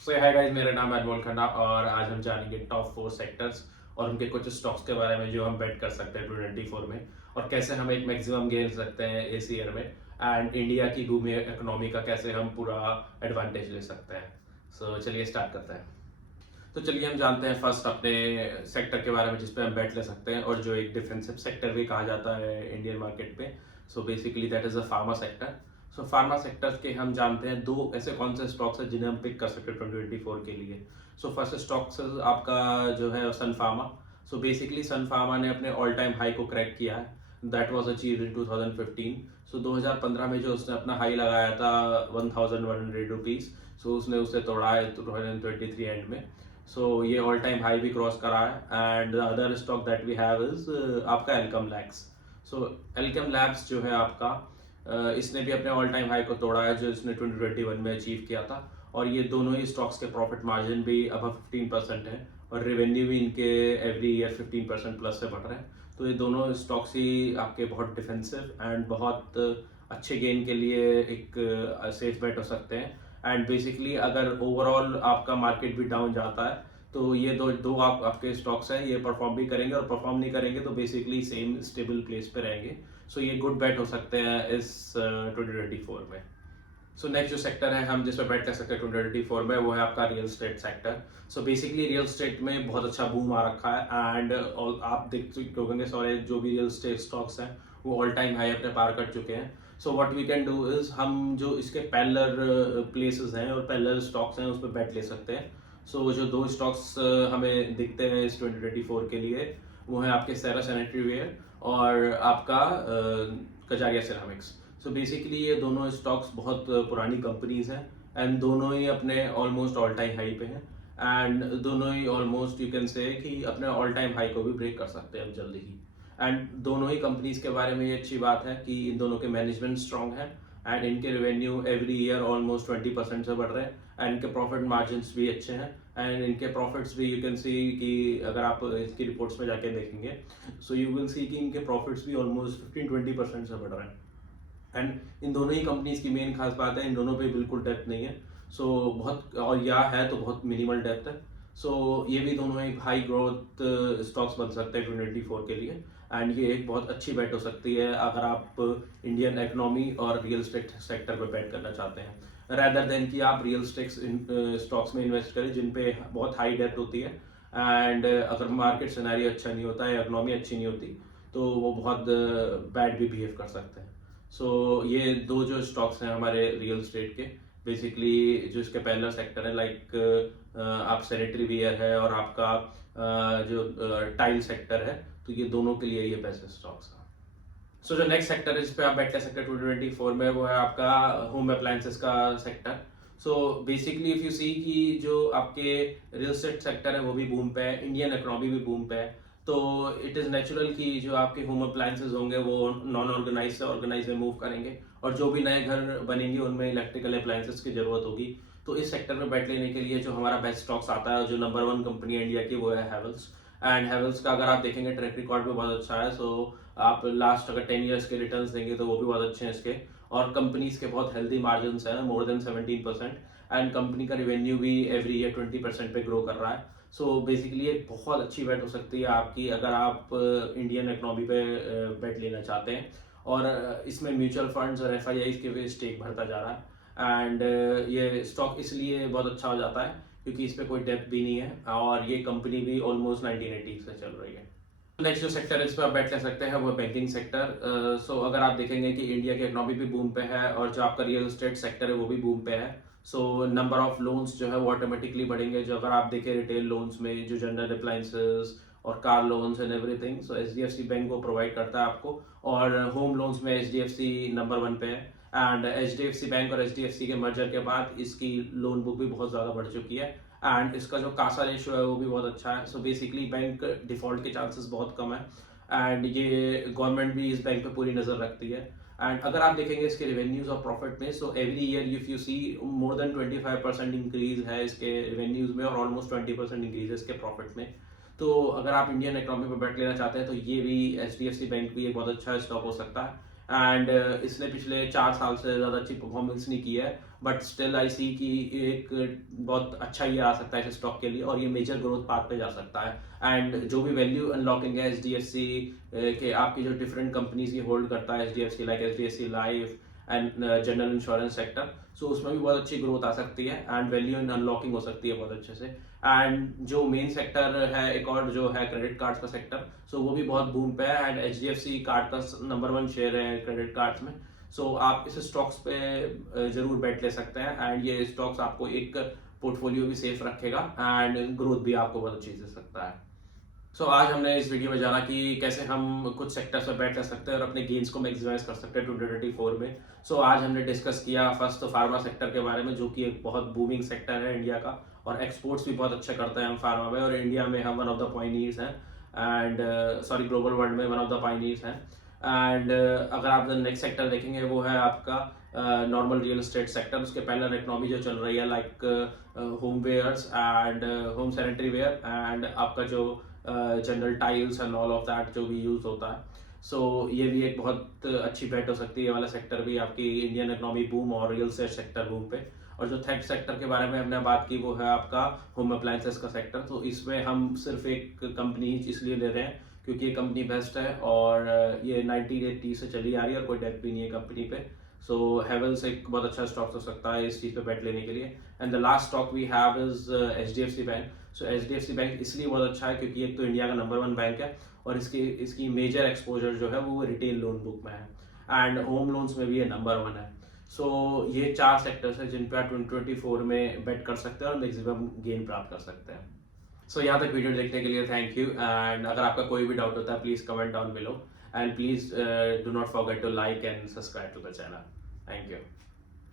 सो hi guys, मेरा नाम है अनमोल खन्ना और आज हम जानेंगे टॉप 4 सेक्टर्स और उनके कुछ स्टॉक्स के बारे में जो हम बेट कर सकते हैं 2024 में और कैसे हम एक मैक्सिमम गेन सकते हैं इस ईयर में एंड इंडिया की बूमी इकोनॉमी का कैसे हम पूरा एडवांटेज ले सकते हैं। सो चलिए स्टार्ट करते हैं। तो चलिए हम जानते हैं फर्स्ट अपने सेक्टर के बारे में जिस पे हम बेट ले सकते हैं और जो एक डिफेंसिव सेक्टर भी कहा जाता है इंडियन मार्केट पे। So basically that is the pharma sector. So pharma sector के हम जानते हैं दो ऐसे कौन से स्टॉक्स हैं जिन्हें हम पिक कर सकते हैं 2024 के लिए। सो फर्स्ट स्टॉक्स आपका जो है सन फार्मा। सो बेसिकली सन फार्मा ने अपने ऑल टाइम हाई को क्रैक किया है। That was achieved in 2015। सो 2015 में जो उसने अपना हाई लगाया था 1100 रुपीज, सो उसने उसे तोड़ा है 2023 एंड में। सो ये ऑल टाइम हाई भी क्रॉस करा है and the other stock that we have is आपका Alkem labs. So Alkem labs जो है आपका इसने भी अपने ऑल टाइम हाई को तोड़ा है जो इसने 2021 में अचीव किया था और ये दोनों ही स्टॉक्स के प्रॉफिट मार्जिन भी अब 15% है और रेवेन्यू भी इनके एवरी ईयर 15% प्लस से बढ़ रहे हैं। तो ये दोनों स्टॉक्स ही आपके बहुत डिफेंसिव एंड बहुत अच्छे गेन के लिए एक सेफ बेट हो सकते हैं। एंड बेसिकली अगर ओवरऑल आपका मार्केट भी डाउन जाता है तो ये दो दो आपके स्टॉक्स हैं, ये परफॉर्म भी करेंगे और परफॉर्म नहीं करेंगे तो बेसिकली सेम स्टेबल प्लेस पे रहेंगे। सो ये गुड बेट हो सकते हैं इस 2024 में। सो नेक्स्ट जो सेक्टर है हम जिस पे बेट कर सकते हैं 2024 में वो है आपका real estate sector. So basically real estate में बहुत अच्छा बूम आ रखा है एंड आप देख चुके होंगे सारे जो भी रियल स्टेट स्टॉक्स हैं वो ऑल टाइम हाई अपने पार कर चुके हैं। So what we can do is हम जो इसके पैरेलल प्लेसेस हैं और पैरेलल स्टॉक्स हैं उस पर बेट ले सकते हैं। सो जो दो स्टॉक्स हमें दिखते हैं इस 2024 के लिए वो है आपके सेरा सैनिटरी वेयर और आपका कजारिया सिरामिक्स। सो बेसिकली ये दोनों स्टॉक्स बहुत पुरानी कंपनीज हैं एंड दोनों ही अपने ऑलमोस्ट ऑल टाइम हाई पे हैं एंड दोनों ही ऑलमोस्ट यू कैन से कि अपने ऑल टाइम हाई को भी ब्रेक कर सकते हैं अब जल्दी ही। एंड दोनों ही कंपनीज के बारे में ये अच्छी बात है कि इन दोनों के मैनेजमेंट स्ट्रांग है एंड इनके रेवेन्यू एवरी ईयर ऑलमोस्ट 20% से बढ़ रहे हैं एंड इनके प्रॉफिट मार्जिन भी अच्छे हैं एंड इनके प्रॉफिट्स भी यू कैन सी कि अगर आप इसकी रिपोर्ट्स में जाके देखेंगे सो यू विल सी कि इनके प्रॉफिट्स भी ऑलमोस्ट 15-20% से बढ़ रहे हैं। एंड इन दोनों ही कंपनीज की मेन खास बात है इन दोनों पे बिल्कुल डेप्थ नहीं है। सो बहुत और या है तो बहुत मिनिमल डेप्थ है। सो ये भी दोनों एक हाई ग्रोथ स्टॉक्स बन सकते हैं 2024 के लिए एंड ये एक बहुत अच्छी बेट हो सकती है अगर आप इंडियन इकोनॉमी और रियल स्टेट सेक्टर पे बेट करना चाहते हैं रैदर देन कि आप रियल स्टेट स्टॉक्स में इन्वेस्ट करें जिन पे बहुत हाई डेप्थ होती है एंड अगर मार्केट सिनेरियो अच्छा नहीं होता है, इकोनॉमी अच्छी नहीं होती तो वो बहुत बैड भी बिहेव कर सकते हैं। सो ये दो जो स्टॉक्स हैं हमारे रियल स्टेट के बेसिकली जो इसके पहला सेक्टर है लाइक आप सैनिटरी वेयर है और आपका जो टाइल सेक्टर है तो ये दोनों के लिए ये बेस्ट स्टॉक्स हैं। सो जो नेक्स्ट सेक्टर है जिस पे आप बैठ कर सकते हैं 2024 में वो है आपका होम अप्लायंसेस का sector. So basically if you see कि जो आपके रियल एस्टेट सेक्टर है वो भी बूम पे है, इंडियन इकोनॉमी भी बूम पे है, तो इट इज नेचुरल कि जो आपके होम अप्लायंसेस होंगे वो नॉन ऑर्गेनाइज से ऑर्गेनाइज में मूव करेंगे और जो भी नए घर बनेंगे उनमें इलेक्ट्रिकल अप्लायंसेस की जरूरत होगी। तो इस सेक्टर में बैठ लेने के लिए जो हमारा बेस्ट स्टॉक्स आता है जो नंबर 1 कंपनी है इंडिया की वो है हैवेल्स। एंड हैवेल्स का अगर आप देखेंगे ट्रैक रिकॉर्ड भी बहुत अच्छा है। सो आप लास्ट अगर 10 ईयर्स के रिटर्न्स देंगे तो वो भी बहुत अच्छे हैं इसके और कंपनीज के बहुत हेल्दी मार्जिन हैं मोर देन 17% एंड कंपनी का रिवेन्यू भी एवरी ईयर 20% पे ग्रो कर रहा है। सो बेसिकली एक बहुत अच्छी बेट हो सकती है आपकी अगर आप इंडियन इकोनॉमी पे बेट लेना चाहते हैं और इसमें म्यूचुअल फंड्स और एफआईआई के भी स्टेक बढ़ता जा रहा है एंड ये स्टॉक इसलिए बहुत अच्छा हो जाता है क्योंकि इस पे कोई डेप्थ भी नहीं है और ये कंपनी भी ऑलमोस्ट 1980 से चल रही है। नेक्स्ट जो सेक्टर है इस पर आप बैठ कर सकते हैं वो बैंकिंग सेक्टर। सो अगर आप देखेंगे कि इंडिया की इकोनॉमी भी बूम पे है और जो आपका रियल एस्टेट सेक्टर है वो भी बूम पे है। सो नंबर ऑफ लोन्स जो है वो ऑटोमेटिकली बढ़ेंगे। जो अगर आप देखें रिटेल लोन्स में जो जनरल अप्लायंसेस और car loans and everything so HDFC bank वो प्रोवाइड करता है आपको और होम लोन्स में एचडीएफसी नंबर 1 पे है एंड एचडीएफसी बैंक और एचडीएफसी के मर्जर के बाद इसकी लोन बुक भी बहुत ज़्यादा बढ़ चुकी है एंड इसका जो कासा रेशियो है वो भी बहुत अच्छा है। सो बेसिकली बैंक डिफॉल्ट के चांसेस बहुत कम है एंड ये गवर्नमेंट भी इस बैंक पे पूरी नज़र रखती है। एंड अगर आप देखेंगे इसके रेवेन्यूज और प्रॉफिट में so every year if you see more than 25% increase है इसके रेवेन्यूज में और ऑलमोस्ट 20% इंक्रीज है इसके प्रॉफिट में। तो अगर आप इंडियन इकोनॉमी पर बैठ लेना चाहते हैं तो ये भी H D F C bank भी एक बहुत अच्छा स्टॉक हो सकता है एंड इसने पिछले 4 साल से ज़्यादा अच्छी परफॉर्मेंस नहीं की है, बट स्टिल आई सी कि एक बहुत अच्छा ईयर आ सकता है इस स्टॉक के लिए और ये मेजर ग्रोथ पाथ पे जा सकता है। एंड जो भी वैल्यू अनलॉकिंग है HDFC के, आपकी जो डिफरेंट कंपनीज की होल्ड करता है HDFC, like HDFC life and general insurance sector, so उसमें भी बहुत अच्छी ग्रोथ आ सकती है एंड वैल्यू अनलॉकिंग हो सकती है बहुत अच्छे से। एंड जो मेन सेक्टर है एक और जो है क्रेडिट कार्ड्स का सेक्टर, सो वो भी बहुत बूम पे है एंड HDFC कार्ड का नंबर 1 शेयर है क्रेडिट कार्ड्स में। सो आप इस स्टॉक्स पे जरूर बेट ले सकते हैं एंड ये स्टॉक्स आपको एक पोर्टफोलियो भी सेफ रखेगा एंड ग्रोथ भी आपको बहुत अच्छी दे सकता है। सो आज हमने इस वीडियो में जाना कि कैसे हम कुछ सेक्टर्स पर बैठ कर सकते हैं और अपने गेन्स को मैक्सिमाइज कर सकते हैं 2024 में। सो आज हमने डिस्कस किया फर्स्ट तो फार्मा सेक्टर के बारे में, जो कि एक बहुत बूमिंग सेक्टर है इंडिया का और एक्सपोर्ट्स भी बहुत अच्छा करते हैं हम फार्मा में, और इंडिया में हम वन ऑफ द पायनियर्स हैं एंड सॉरी ग्लोबल वर्ल्ड में वन ऑफ द पायनियर्स हैं। एंड अगर आप नेक्स्ट सेक्टर देखेंगे वो है आपका नॉर्मल रियल एस्टेट सेक्टर। उसके पहले इकोनॉमी जो चल रही है like home wares and home sanitary ware and आपका जो general tiles and all of that जो भी यूज होता है। सो ये भी एक बहुत अच्छी बेट हो सकती है, ये वाला सेक्टर भी आपकी इंडियन इकोनॉमी बूम और रियल एस्टेट सेक्टर बूम पे। और जो थर्ड सेक्टर के बारे में हमने बात की वो है आपका होम अप्लायंसेस का सेक्टर। तो इसमें हम सिर्फ एक कंपनी इसलिए ले रहे हैं क्योंकि ये कंपनी बेस्ट है और ये 1980 से चली आ रही है और कोई डेट भी नहीं है कंपनी पे। सो हेवल्स एक बहुत अच्छा स्टॉक हो सकता है इस चीज़ पे बेट लेने के लिए। And the last stock we have is HDFC bank. So HDFC bank इसलिए बहुत अच्छा है क्योंकि एक तो इंडिया का नंबर 1 बैंक है और इसकी मेजर एक्सपोजर जो है वो रिटेल लोन बुक में है एंड होम लोन्स में भी ये नंबर 1 है। सो ये 4 सेक्टर्स हैं जिन पे आप 2024 में बेट कर सकते हैं और मैक्सिमम गेन प्राप्त कर सकते हैं। सो यहाँ तक वीडियो देखने के लिए थैंक यू एंड अगर आपका कोई भी डाउट होता है please comment down below and please do not forget to like and subscribe to the channel. Thank you.